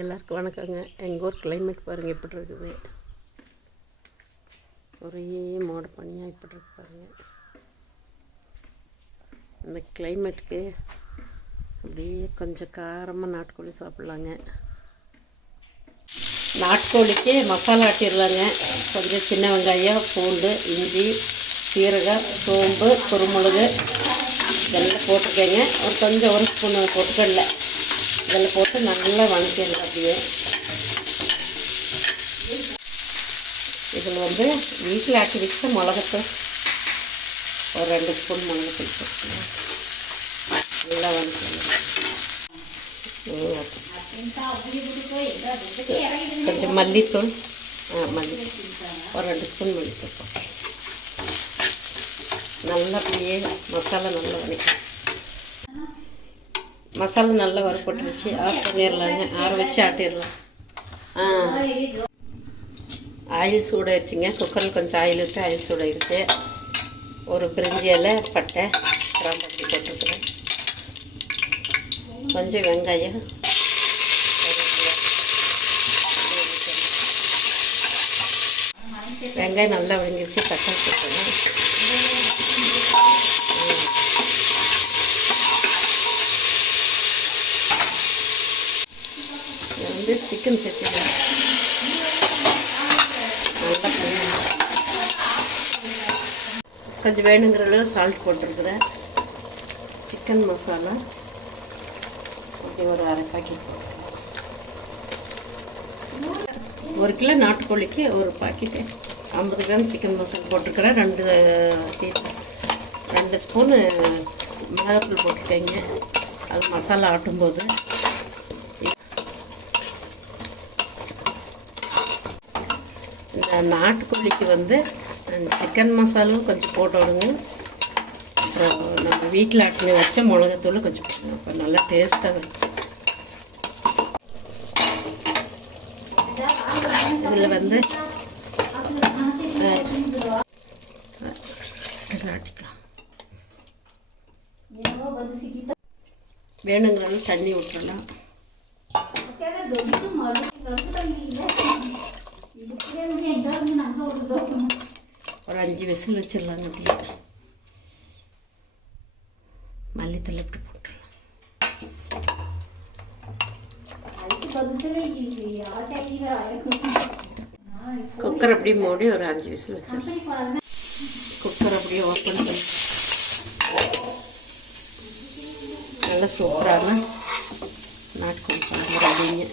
எல்லாருக்கும் வணக்கங்க. எங்கள் ஊர் கிளைமேட் பாருங்கள் எப்படி இருக்குது. ஒரே மோட பனியாக இப்படி இருக்கு பாருங்கள். இந்த கிளைமேட்டுக்கு அப்படியே கொஞ்சம் காரமாக நாட்டுக்கோழி சாப்பிட்லாங்க. நாட்டுக்கோழிக்கு மசாலா ஆட்டிடலாங்க. கொஞ்சம் சின்ன வெங்காயம், பூண்டு, இஞ்சி, சீரகம், சோம்பு, குருமிளகு இதெல்லாம் போட்டுருக்கேங்க. ஒரு ஸ்பூன் பொட்டுக்கடலை இதில் போட்டு நல்லா வதக்கிடலாம். அப்படியே இதில் வீட்டில் ஆட்டி வச்ச மிளகாத்தூள் ஒரு 2 ஸ்பூன் மிளகாத்தூள் போட்டுக்கலாம். நல்லா வதக்கிடலாம். கொஞ்சம் மல்லித்தூள் ஒரு 2 ஸ்பூன் மல்லித்தூள் போட்டு நல்லா அப்படியே மசாலா நல்லா வதக்கலாம். மசாலா நல்லா வறுப்பட்டு வச்சு ஆஃப் பண்ணிடலாங்க. ஆற வச்சு ஆட்டிடலாம். ஆயில் சூடாயிருச்சுங்க. குக்கரில் கொஞ்சம் ஆயில் ஊற்றி ஆயில் சூடாயிருச்சு. ஒரு பிரிஞ்சி இலை, பட்டை, கிராம்பு போட்டுருக்குறேன். கொஞ்சம் வெங்காயம், வெங்காயம் நல்லா வதங்கிடுச்சு. தக்காளி போட்டுருங்க. சிக்கன் சேர்த்துக்கலாம். நல்லா கொஞ்சம் வேணுங்கிற அளவு சால்ட் போட்டிருக்குறேன். சிக்கன் மசாலா அப்படி ஒரு 1/2 பாக்கெட் போட்டுருக்கேன். 1 கிலோ நாட்டுக்கோழிக்கு ஒரு பாக்கெட்டு 50 கிராம் சிக்கன் மசாலா போட்டிருக்கிறேன். 2 ஸ்பூனு மிளகாத்தூள் போட்டுருக்கேங்க. அது மசாலா ஆட்டும்போது இந்த நாட்டுக்கோழிக்கு சிக்கன் மசாலாவும் கொஞ்சம் போட்டோடுங்க. அப்புறம் நம்ம வீட்டில் ஆட்டி வச்ச மிளகாத்தூள் கொஞ்சம் போடணும். அப்போ நல்லா டேஸ்ட்டாக வரும். இதில் ஆட்டிக்கலாம். வேணுங்கிறனால தண்ணி விட்டுறலாம். ஒரு 5 விசில் வச்சிடலாங்க. அப்படியே மல்லித்தலை இப்படி போட்டுடலாம். குக்கர் அப்படியே மூடி ஒரு 5 விசில் வச்சிடலாம். குக்கர் அப்படியே ஓப்பன் பண்ணி நல்லா சூப்பரான நாட்டுக்கோழி குழம்பு ரெடிங்க.